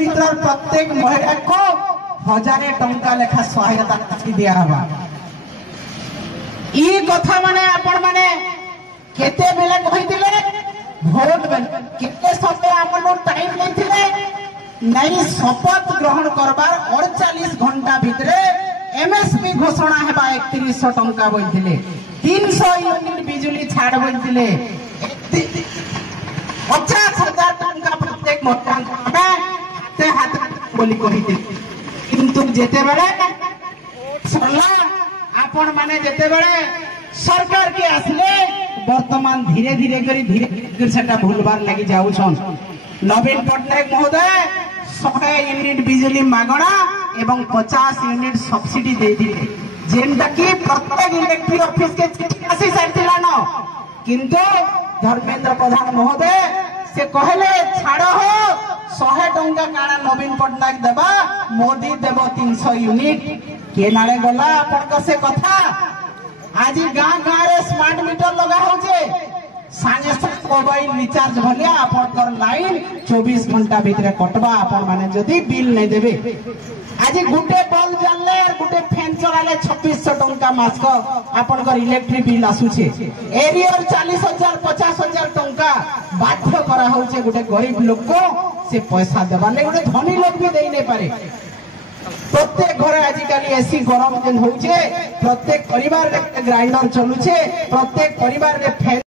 भीतर प्रत्येक महिला को 1000 टंका लेखा सहायता दिया हवा। ई कथा माने आपण माने केते बेले कहिथिले भोट बेले केते समय आपन टाइम लेथिले नहीं शपथ ग्रहण करबार 48 घंटा भितरे एमएसपी घोषणा हेबा 3100 टंका बोलथिले 300 यूनिट बिजुली छाड़ बोलथिले 50,000 टंका प्रत्येक महिला हाथे हाथ बोली कहिथिले किंतु जेते बेले सरला आपण माने जेते बेले सरकार के आसले वर्तमान धीरे धीरे सेटा भूलबार लगी जाउछन। नवीन पटनायक महोदय 100 यूनिट बिजली मागणा एवं 50 यूनिट सब्सिडी दे दिले जेनटा कि प्रत्येक इलेक्ट्रिक ऑफिस के चिट्ठी आसी सारथिला न किंतु धर्मेंद्र प्रधान महोदय से कहले छाड़ हो 100 टंका काना नवीन पटनायक देबा मोदी देबो 300 यूनिट के नाळे गला आपण से कथा आज गाँ गाँ रे स्मार्ट मीटर लगा होचे सांगे मोबाइल रिचार्ज भलिया आपन लाइन 24 घंटा भीतर कटबा आपण माने जदी बिल नहीं देबे आज गुटे बल्ब जलले गुटे फैन चलाले 2600 टंका मास को आपन कर इलेक्ट्रिक बिल आसुचे एरियर 40,000 50,000 टंका बाध्य करा होचे गुटे गरीब लोक को से पैसा देबा ले गुटे धनी लोक भी देई नै पारे। प्रत्येक घरे आजिकाली एसी गरम दिन होचे प्रत्येक परिवार रे ग्राइंडर चलुचे प्रत्येक परिवार रे फैन